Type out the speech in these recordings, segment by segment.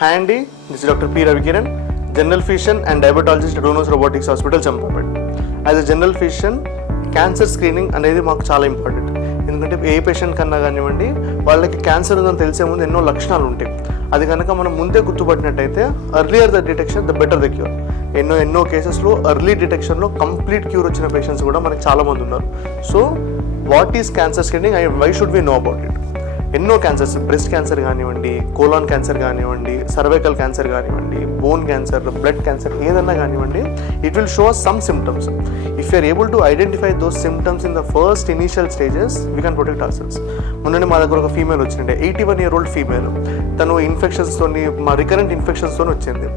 Hi Andy, this is Dr. P. Ravi Kiran, General Physician and Diabetologist at Onus Robotic Hospitals, Champapet. As a General Physician, cancer screening అనేది మాకు చాలా important. ఎందుకంటే ఏ patient కన్నా కానివ్వండి వాళ్ళకి cancer ఉందని తెలిసే ముందు ఎన్నో లక్షణాలు ఉంటాయి. అది కనుక మనం ముందే గుర్తుపట్టినట్టయితే earlier the detection the better the cure. ఎన్నో కేసెస్లో ఎర్లీ డిటెక్షన్లో కంప్లీట్ క్యూర్ వచ్చిన పేషెంట్స్ కూడా మనకి చాలామంది ఉన్నారు. So what is cancer screening and why should we know about it? ఎన్నో క్యాన్సర్స్, బ్రెస్ట్ క్యాన్సర్ కానివ్వండి, కోలాన్ క్యాన్సర్ కానివ్వండి, సర్వైకల్ క్యాన్సర్ కానివ్వండి, బోన్ క్యాన్సర్, బ్లడ్ క్యాన్సర్, ఏదన్నా కానివ్వండి, it will show some symptoms. If you're able to identify those symptoms in the first initial stages we can protect our cells. మొన్ననే మా దగ్గర ఒక female వచ్చిండే, 81-year-old female. తను ఇన్ఫెక్షన్స్తోని, recurrent ఇన్ఫెక్షన్స్తో వచ్చింది.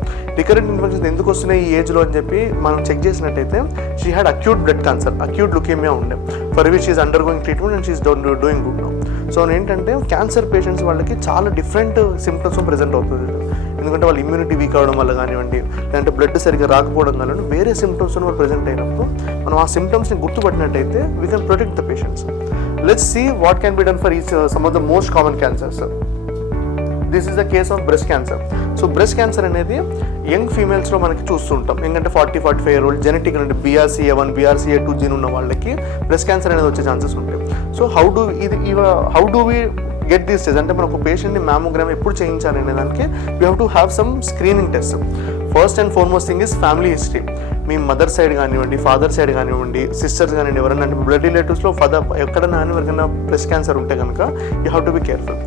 రికరెంట్ ఇన్ఫెక్షన్స్ ఎందుకు వస్తున్నాయి ఈ ఏజ్లో అని చెప్పి మనం చెక్ చేసినట్టయితే she had acute blood cancer, acute leukaemia ఉండే, for which is undergoing treatment and she's doing good now. So ఏంటంటే క్యాన్సర్ పేషెంట్స్ వాళ్ళకి చాలా డిఫరెంట్ సిమ్టమ్స్ ప్రెజెంట్ అవుతుంది. ఎందుకంటే వాళ్ళ ఇమ్యూనిటీ వీక్ అవడం వల్ల కానివ్వండి, లేదంటే బ్లడ్ సరిగ్గా రాకపోవడం వల్ల వేరే సిమ్టమ్స్ వాళ్ళు ప్రెజెంట్ అయినప్పుడు మనం ఆ సిమ్టమ్స్ని గుర్తుపట్టినట్టయితే we can protect the patients. Let's see what can be done for each some of the most common cancers. This is the case of breast cancer. So breast cancer అనేది young ఫీమేల్స్లో మనకి చూస్తుంటాం. ఎందుకంటే 40-45-year-old జెనెటిక్ అంటే BRCA1, BRCA2 gene ఉన్న వాళ్ళకి breast cancer అనేది వచ్చే ఛాన్సెస్ ఉంటాయి. So how do we get this test అంటే మనం ఒక పేషెంట్ని మ్యామోగ్రామ్ ఎప్పుడు చేయించాలి అనే దానికి we have to have some screening test. First and foremost thing is family history. Me mother side కానివ్వండి, ఫాదర్ సైడ్ కానివ్వండి, సిస్టర్స్ కానివ్వండి, ఎవరైనా బ్లడ్ రిలేటివ్స్లో ఎక్కడైనా ఎవరికైనా బ్రెస్ట్ క్యాన్సర్ ఉంటే కనుక you have to be careful.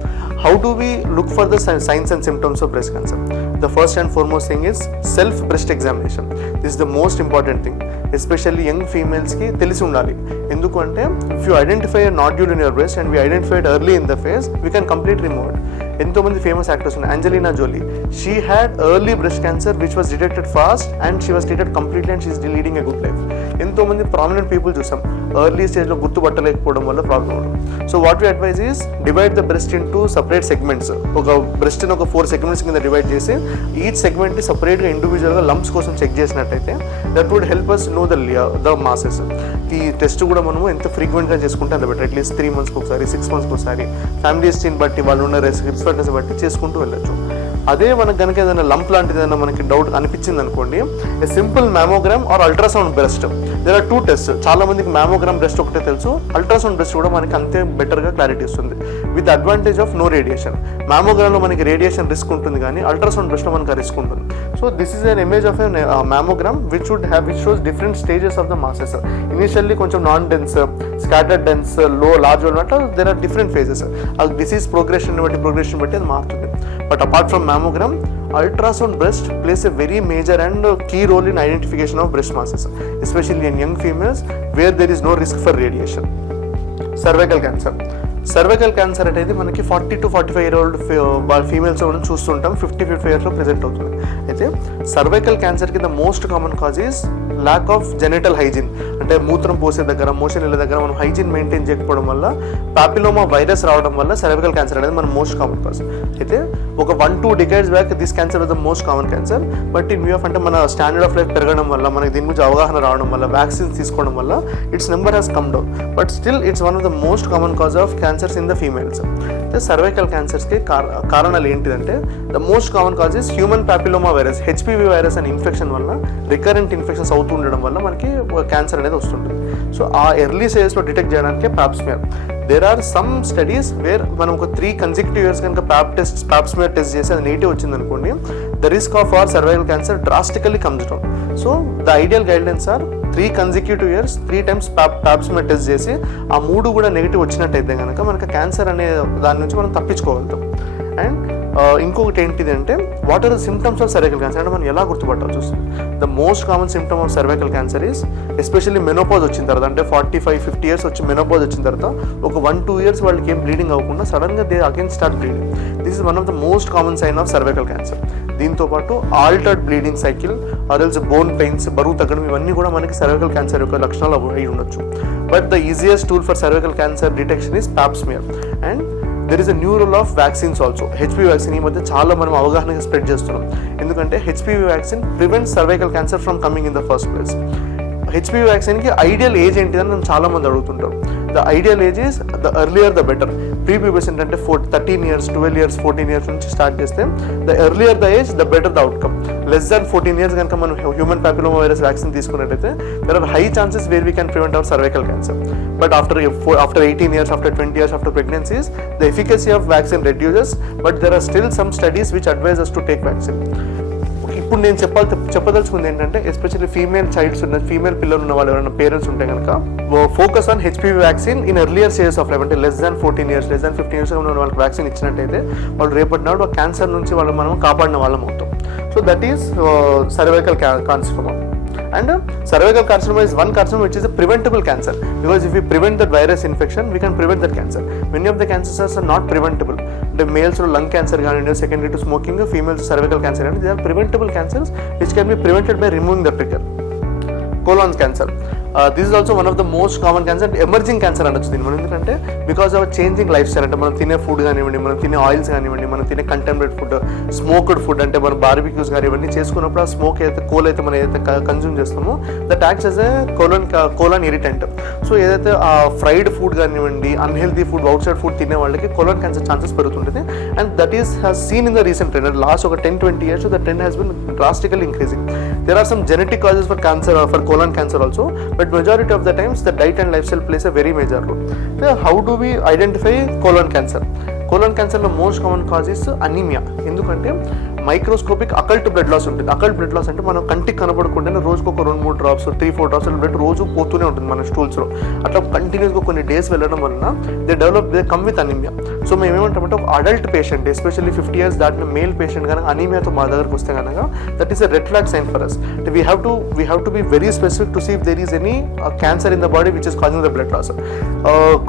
How do we look for the signs and symptoms of breast cancer? The first and foremost thing is self breast examination. This is the most important thing, especially young females ki telisi undali. Enduku ante if you identify a nodule in your breast and we identify it early in the phase, we can completely remove it. ఎంతో మంది famous actors ఉన్నాయి. Angelina Jolie, she had early breast cancer which was detected fast and she was treated completely and she is leading a good life. ఎంతో మంది prominent people చూసాం early స్టేజ్లో గుర్తుపట్టలేకపోవడం వల్ల problem ఉంటుంది. So what we advise is divide the breast into separate segments. ఒక బ్రెస్ట్ని ఒక 4 segments కింద డివైడ్ చేసి ఈచ్ సెగ్మెంట్ని సపరేట్గా ఇండివిజువల్గా లంప్స్ కోసం చెక్ చేసినట్టయితే that would help us know the masses. ఈ టెస్ట్ కూడా మనము ఎంత ఫ్రీక్వెంట్గా చేసుకుంటే అంత బెటర్. అట్లీస్ట్ 3 months ఒకసారి, 6 months ఒకసారి, ఫ్యామిలీ హిస్టరీని బట్టి, వాళ్ళు ఉన్న రిస్క్ బట్టి చేసుకుంటూ వెళ్ళచ్చు. అదే మనకు కనుక ఏదైనా లంప్ లాంటిది ఏదైనా మనకి డౌట్ అనిపించింది అనుకోండి, a simple mammogram or ultrasound breast. There are 2 tests. చాలా మందికి మ్యామోగ్రామ్ బ్రెస్ట్ ఒకటే తెలుసు, అల్ట్రాసౌండ్ బ్రెస్ట్ కూడా మనకి అంతే బెటర్గా క్లారిటీ ఇస్తుంది with advantage of no radiation. మ్యామోగ్రామ్లో మనకి రేడియేషన్ రిస్క్ ఉంటుంది కానీ అల్ట్రాసౌండ్ బ్రెస్ట్లో మనకి రిస్క్ ఉంటుంది. So this is an image of a mammogram which shows different stages of the masses. Initially కొంచెం non dense, scattered dense, large అన్నట్టు there are different phases. ఆ disease progression బట్టి అది మారుతుంది. But apart from mammogram, ultrasound breast plays a very major and key role in identification of breast masses, especially in young females where there is no risk for radiation. Cervical cancer అనేది మనకి 40-45-year-old females మనం చూస్తుంటాం, 50-55 years present అవుతుంది. అయితే cervical క్యాన్సర్కి the most common cause is lack of genital hygiene. అంటే మూత్రం పోసే దగ్గర, మోషన్ వెళ్ళే దగ్గర మనం హైజీన్ మెయింటైన్ చేయకపోవడం వల్ల పాపిలోమా వైరస్ రావడం వల్ల సర్వైకల్ క్యాన్సర్ అనేది మన మోస్ట్ కామన్ కాజ్. అయితే ఒక 1-2 decades back this cancer was the most common cancer. But in view of అంటే మన స్టాండర్డ్ ఆఫ్ లైఫ్ పెరగడం వల్ల, మనకి దీని గురించి అవగాహన రావడం వల్ల, వ్యాక్సిన్స్ తీసుకోవడం వల్ల it's number has come down. But still it's one of the most common cause of cancers in the females. అయితే సర్వైకల్ క్యాన్సర్స్కి కారణాలు ఏంటిదంటే the most common cause is human papilloma virus, HPV virus అనే infection వల్ల, recurrent infections అవుతూ ఉండడం వల్ల మనకి cancer అనేది వస్తుంటుంది. సో ఆ ఎర్లీ స్టేజ్లో డిటెక్ట్ చేయడానికి pap smear. There are some studies where మనం ఒక 3 consecutive years కనుక పాప్స్మియర్ టెస్ట్ చేసి అది నెగిటివ్ వచ్చింది అనుకోండి, the risk of our cervical cancer drastically comes down. So the ideal guidelines are 3 consecutive years 3 times pap smear test చేసి ఆ 3 కూడా నెగిటివ్ వచ్చినట్టయితే కనుక మనకి క్యాన్సర్ అనే దాని నుంచి మనం తప్పించుకోగలుగుతాం. అండ్ ఇంకొకటి ఏంటిది అంటే what are the symptoms of cervical cancer అంటే మనం ఎలా గుర్తుపట్టాల్సి వస్తుంది. The most common symptom of cervical cancer is especially menopause వచ్చిన తర్వాత, అంటే 45-50 years వచ్చి మెనోపాజ్ వచ్చిన తర్వాత ఒక 1-2 years వాళ్ళకి ఏం బ్లీడింగ్ అవ్వకుండా సడన్గా they again start bleeding. This is one of the most common sign of cervical cancer. దీంతోపాటు ఆల్టర్డ్ బ్లీడింగ్ సైకిల్, ఆర్ఎల్స్ బోన్ పెయిన్స్, బరువు తగ్గడం, ఇవన్నీ కూడా మనకి సర్వైకల్ క్యాన్సర్ యొక్క లక్షణాలు అయి ఉండొచ్చు. But the easiest tool for cervical cancer detection is pap smear. And there is a new role of vaccines also. HPV vaccine ఈ మధ్య చాలా మనం అవగాహనగా స్ప్రెడ్ చేస్తున్నాం. ఎందుకంటే HPV vaccine prevents cervical cancer from coming in the first place. HPV వ్యాక్సిన్కి ideal age ఏంటిదని నన్ను చాలామంది అడుగుతుంటారు. The ideal age is the earlier the better. Prepubescent అంటే 13 years, 12 years, 14 years నుంచి స్టార్ట్ చేస్తే the earlier the age the better the outcome. Less than 14 years కనుక మనం హ్యూమన్ ప్యాపిలోమా వైరస్ వ్యాక్సిన్ తీసుకున్నట్టయితే there are high chances where we can prevent our cervical cancer. But after 18 years, after 20 years, after pregnancies, the efficacy of vaccine reduces, but there are still some studies which advise us to take vaccine. ఇప్పుడు నేను చెప్పదలుచుకుంది ఏంటంటే especially female childs ఉన్న female పిల్లలు ఉన్న వాళ్ళు ఎవరైనా parents ఉంటే కనుక focus on HPV vaccine in earlier stages of life. అంటే less than 14 years, less than 15 years ఉన్న వాళ్ళకి వ్యాక్సిన్ ఇచ్చినట్టయితే వాళ్ళు రేపటి నాడు క్యాన్సర్ నుంచి వాళ్ళు మనం కాపాడిన వాళ్ళం అవుతాం. So that is cervical carcinoma. And cervical carcinoma is one carcinoma which is a preventable cancer, because if we prevent that virus infection, we can prevent that cancer. Many of the cancers are not preventable. The males lung cancer, secondary to smoking, females cervical cancer, and they are preventable cancers which can be prevented by removing the trigger. Colon cancer. This is also one of the most common cancer, emerging cancer అనొచ్చు దీన్ని మనం. ఎందుకంటే because of changing life style, అంటే మనం తినే food కానివ్వండి, మనం తినే ఆయిల్స్ కానివ్వండి, మనం తినే కంటెంపరేట్ ఫుడ్, స్మోక్డ్ ఫుడ్, అంటే మనం బార్బిక్యూస్ కానీ ఇవన్నీ చేసుకున్నప్పుడు ఆ స్మోక్ అయితే కోల్ అయితే మనం ఏదైతే కన్జ్యూమ్ చేస్తామో that acts as a colon irritant. So ఏదైతే ఆ ఫ్రైడ్ ఫుడ్ కానివ్వండి, unhealthy food, outside food తినే వాళ్ళకి కోలాన్ క్యాన్సర్ ఛాన్సెస్ పెరుగుతుంటుంది. And that is has seen in the recent trend. Last ఒక 10-20 years the trend has been drastically increasing. There are some genetic causes for cancer, for colon cancer also, but majority of the times the diet and lifestyle plays a very major role. So how do we identify colon cancer? Colon cancer the most common cause is anemia. ఎందుకంటే microscopic occult blood loss ఉంటుంది. Occult blood loss అంటే మనం కంటికి కనబడకుండానే రోజుకు ఒక 2-3 drops, 3-4 drops blood రోజు పోతూనే ఉంటుంది మన స్టూల్స్లో. అట్లా కంటిన్యూస్గా కొన్ని డేస్ వెళ్ళడం వలన they come with anaemia. So మేము ఏమంటామంటే ఒక అడల్ట్ పేషెంట్, ఎస్పెషల్లీ 50 years దాటిన మేల్ పేషెంట్ కనుక అనీమియాతో మా దగ్గరకు వస్తే కనుక that is a red flag sign for us. We have to be very specific to see if there is any cancer in the body which is causing the blood loss.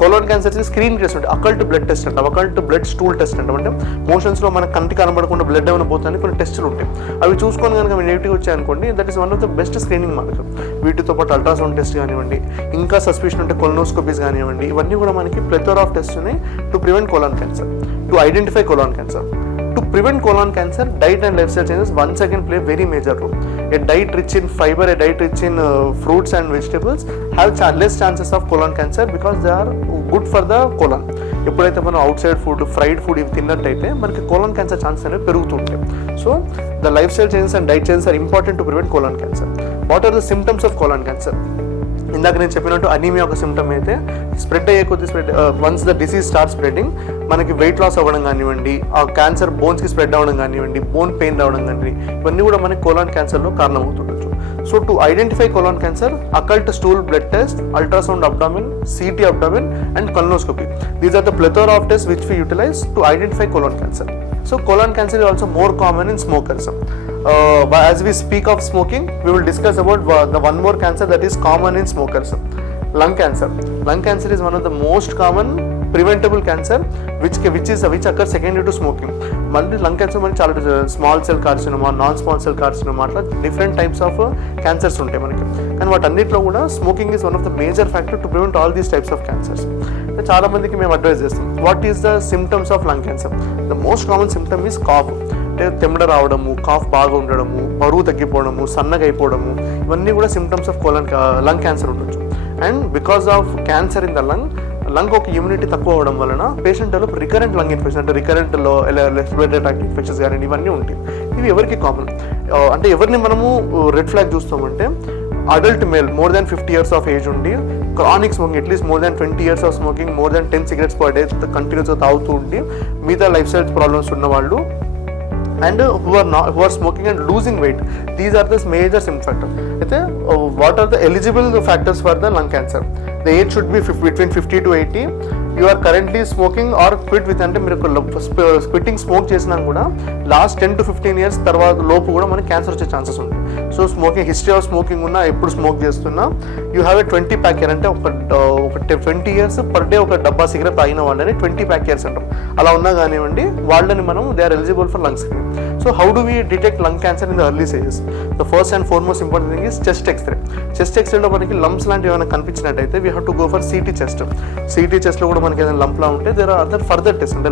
Colon cancer screen test ఉంటుంది, occult blood test అంటాం, occult blood stool test అంటాం. అంటే మోషన్స్లో మన కంటికి కనబడకుండా blood ఏమైనా పోతుంది కొన్ని టెస్టులు ఉంటాయి. అవి చూసుకొని కనుక నెగిటివ్ వచ్చాయనుకోండి that is one of the best screening మార్గం. వీటితో పాటు అల్ట్రాసౌండ్ టెస్ట్ కానివ్వండి, ఇంకా సస్పిషన్ ఉంటే కొలనోస్కోపీస్ కానివ్వండి, ఇవన్నీ కూడా మనకి ప్లెథోరా ఆఫ్ టెస్ట్ ఉన్నాయి to prevent colon cancer, to identify colon cancer. To prevent colon cancer, diet and lifestyle changes once again play a very major role. A diet rich in fiber, a diet rich in fruits and vegetables have less chances of colon cancer because they are good for the colon. ఎప్పుడైతే మనం outside food, fried food ఇవి తిన్నట్టయితే మనకి colon cancer chances అనేవి పెరుగుతుంటాయి. So the lifestyle changes and diet changes are important to prevent colon cancer. What are the symptoms of colon cancer? ఇందాక నేను చెప్పినట్టు అనీమియా ఒక సిమ్టమ్ అయితే స్ప్రెడ్ అయ్యే కొద్ది once the disease start spreading మనకి వెయిట్ లాస్ అవ్వడం కానివ్వండి, ఆ క్యాన్సర్ బోన్స్కి స్ప్రెడ్ అవ్వడం కానివ్వండి, బోన్ పెయిన్ రావడం కానివ్వండి, ఇవన్నీ కూడా మనకి కోలాన్ క్యాన్సర్లో కారణం అవుతుండొచ్చు. So to identify colon cancer, occult stool blood test, ultrasound abdomen, CT abdomen and colonoscopy, these are the plethora of test which we utilise to identify colon cancer. So colon cancer is also more common in smokers. As we speak of smoking, we will discuss about the one more cancer that is common in smokers, lung cancer. Lung cancer is one of the most common preventable cancer which occurs secondary to smoking. మళ్ళీ lung cancer మనకి చాలా small cell carcinoma, non small cell carcinoma, అట్లా different types of cancers ఉంటాయి మనకి. కానీ వాటన్నిటిలో కూడా smoking is one of the major factor to prevent all these types of cancers. చాలా మందికి మేము అడ్వైస్ చేస్తాం, what is the symptoms of lung cancer? The most common symptom is cough, అంటే తెమ్మడ రావడము, కాఫ్ బాగా ఉండడము, బరువు తగ్గిపోవడము, సన్నగా అయిపోవడము, ఇవన్నీ కూడా సిమ్టమ్స్ ఆఫ్ లంగ్ క్యాన్సర్ ఉండొచ్చు. And because of cancer in the lung ఒక ఇమ్యూనిటీ తక్కువ అవడం వలన patient develop recurrent lung infection, అంటే రికరెంట్ రెస్పిరేటరీ ట్రాక్ట్ ఇన్ఫెక్షన్స్ కానీ ఇవన్నీ ఉంటాయి. ఇవి ఎవరికి కామన్? అంటే ఎవరిని మనము రెడ్ ఫ్లాగ్ చూస్తామంటే adult male more than 50 years of age ఉండి chronic smoking, at least more than 20 years of smoking, more than 10 cigarettes per day కంటిన్యూస్గా తాగుతూ ఉండి మిగతా లైఫ్ స్టైల్ ప్రాబ్లమ్స్ ఉన్నవాళ్ళు, and who are smoking and losing weight. These are the major symptom factors. అయితే what are the eligible factors for the lung cancer? The age should be between 50 to 80. You are currently smoking or quit with, అంటే మీరు quitting smoke చేసినా కూడా last 10 to 15 years తర్వాత లోపు కూడా మనకి cancer వచ్చే ఛాన్సెస్ ఉంటాయి. So smoking history of smoking ఉన్నా, ఎప్పుడు స్మోక్ చేస్తున్నా, you have a 20 pack year, అంటే ఒక 20 years పర్ డే ఒక డబ్బా సిగరెట్ తాగిన వాళ్ళని 20 pack years అంటాం. అలా ఉన్నా కానివ్వండి వాళ్ళని మనం they are eligible for lung screening. So how do we detect lung cancer in the early stages? The first and foremost important thing is chest x ray. Chest ఎక్స్రేలో మనకి లంప్స్ లాంటివి ఏమైనా కనిపించినట్టయితే we have to go for CT chest. CT చెస్ట్లో కూడా మనకి ఏదైనా లంప్లా ఉంటే there are other further test, అంటే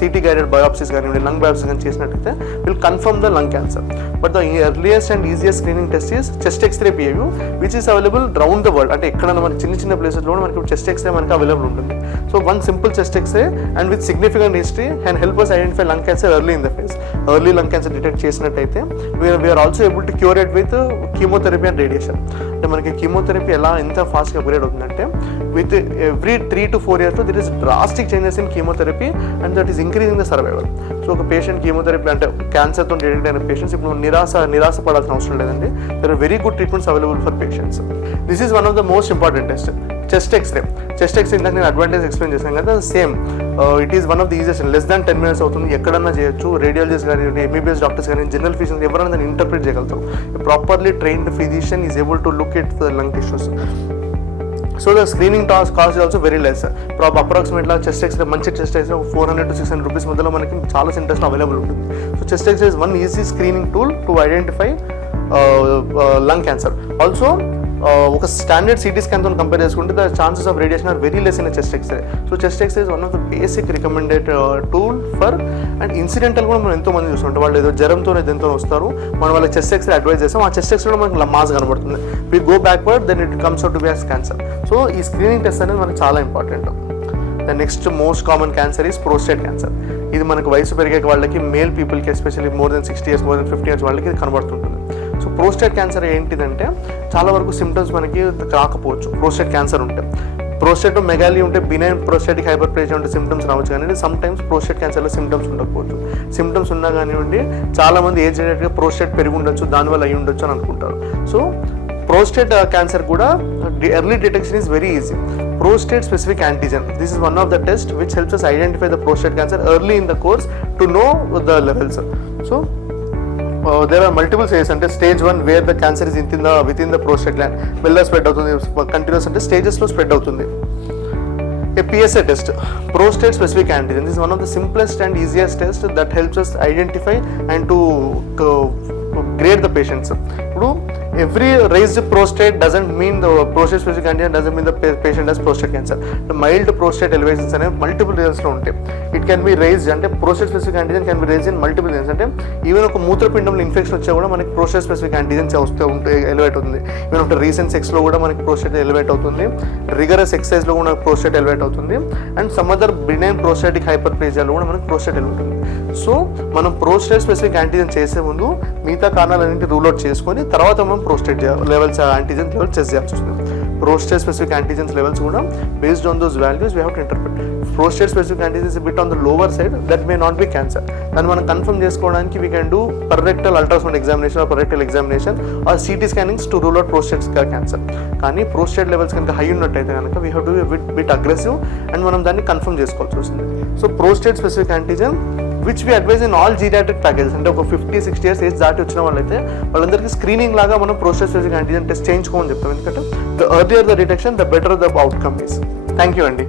సిటీ గైడెడ్ బయోప్సీస్ కానివ్వండి, లంగ్ బయోప్సీస్ కానీ చేసినట్టయితే will confirm the lung cancer. But the earliest and easiest screening test is chest X-ray PA view, which is available round the world. అంటే ఎక్కడైనా మనకి చిన్న ప్లేసెస్లో కూడా మనకి చెస్ట్ ఎక్స్రే మనకి అవైలబుల్ ఉంటుంది. So one simple chest X-ray and with significant history can help us identify lung cancer early in the phase. Early lung cancer detect చేసినట్టయితే we're also able to cure it with chemotherapy and radiation. అంటే మనకి chemotherapy ఎంత ఫాస్ట్గా upgrade అవుతుందంటే with every 3 to 4 years there is drastic changes in chemotherapy and that is increasing the survival. So ఒక patient chemotherapy అంటే క్యాన్సర్తో detect అయిన patients ఇప్పుడు నిరాశ పడాల్సిన అవసరం లేదండి. There are very good treatments available for patients. This is one of the most important test, chest x ray. Chest x-ray ఇందాక నేను అడ్వాంటేజ్ ఎక్స్ప్లెయిన్ చేశాను కదా, same it is one of the easiest, less than 10 minutes అవుతుంది, ఎక్కడన్నా చేయొచ్చు. Radiologist కానీ, MBBS doctors కానీ, general physicians ఎవరైనా దాన్ని ఇంటర్ప్రిట్ చేయగలుగుతారు. Properly trained physician is able to look at the lung tissues. So the screening cost also very less. అప్రాక్సిమేట్గా chest X-ray, మంచి చెస్ట్ ఎక్స్రే 400 to 600 rupees మధ్యలో మనకి చాలా సెంటర్స్లో అవైలబుల్ ఉంటుంది. So chest x-ray is one easy screening tool to identify lung cancer. Also ఒక standard CT స్కాన్తో compare చేసుకుంటే the chances of radiation are very less in chest x-ray. So chest x-ray is one of the basic recommended tool for, and incidental కూడా మనం ఎంతో మంది చూస్తుంటాం. వాళ్ళు ఏదో జ్వరంతో ఎంతో వస్తారు, మనం వాళ్ళకి చెస్ట్ ఎక్స్రే అడ్వైజ్ చేస్తాం, ఆ చెస్ట్ ఎక్స్రేలో మనకి మాస్ కనబడుతుంది. We go backward then it comes out to be as cancer. So ఈ స్క్రీనింగ్ టెస్ట్ అనేది మనకి చాలా important. The next most common cancer is prostate cancer. ఇది మనకు వయసు పెరిగే వాళ్ళకి, మేల్ పీపుల్కి especially more than 60 years, more than 50 years వాళ్ళకి ఇది కనబడుతుంటుంది. సో ప్రోస్టేట్ క్యాన్సర్ ఏంటిదంటే చాలా వరకు సిమ్టమ్స్ మనకి రాకపోవచ్చు ప్రోస్టేట్ క్యాన్సర్ ఉంటే. ప్రోస్టేట్ మెగాలి ఉంటే బినైన్ ప్రోస్టాటిక్ హైపర్ప్లేజియా ఉంటే సిమ్టమ్స్ రావచ్చు, కానీ సమ్ టైమ్స్ ప్రోస్టేట్ క్యాన్సర్లో సిమ్టమ్స్ ఉండకపోవచ్చు. సిమ్టమ్స్ ఉన్నా కానివ్వండి, చాలామంది ఏజ్ రిలేటెడ్గా ప్రోస్టేట్ పెరిగి ఉండొచ్చు, దానివల్ల అయ్యి ఉండొచ్చు అని అనుకుంటారు. సో ప్రోస్టేట్ క్యాన్సర్ కూడా early detection is very easy. Prostate specific antigen, this is one of the tests which helps us identify the prostate cancer early in the course to know the levels. So there are multiple stages. Ante stage 1 where the cancer is within the prostate gland, mella spread avutundi, continuous ante stages lo spread avutundi. A PSA test, prostate specific antigen, this is one of the simplest and easiest tests that helps us identify and to grade the patients. Now every raised prostate doesn't mean the prostate specific antigen doesn't mean the patient has prostate cancer. The mild prostate elevations are multiple reasons lo untayi. It can be raised, ante prostate specific antigen can be raised in multiple reasons. Ante even oka మూత్రపిండంలో infection వచ్చా కూడా మనకి prostate specific antigen elevate అవుతుంది. Even after recent sex లో కూడా మనకి prostate elevate అవుతుంది, rigorous exercise లో కూడా prostate ఎలివేట్ అవుతుంది, and some other benign prostatic హైపర్ప్లేజియాలో కూడా మనకి prostate ఎలివేట్ అవుతుంది. సో మనం prostate specific antigen చేసే ముందు మిగతా కారణాలన్నింటి రూల్ అవుట్ చేసుకొని తర్వాత మనం prostate levels antigen level check చేయాల్సి వస్తుంది. Prostate specific antigens levels కూడా based on those values we have to interpret. Prostate specific antigen is a bit on the lower side, that may not be cancer. దాన్ని మనం confirm చేసుకోవడానికి we can do rectal ultrasound examination or rectal examination or CT scannings to rule out prostate cancer. కానీ prostate levels కనుక high ఉన్నట్టయితే కనుక we have to be a bit aggressive and మనం దాన్ని confirm చేసుకోవాల్సి వస్తుంది. So prostate specific antigen which we advise in all geriatric packages, అంటే ఒక 50-60 years ఏజ్ దాటి వచ్చిన వాళ్ళైతే వాళ్ళందరికీ స్క్రీనింగ్ లాగా మనం prostate specific antigen టెస్ట్ చేయించుకోమని చెప్తాం. ఎందుకంటే the earlier the detection the better the outcome is. Thank you అండి.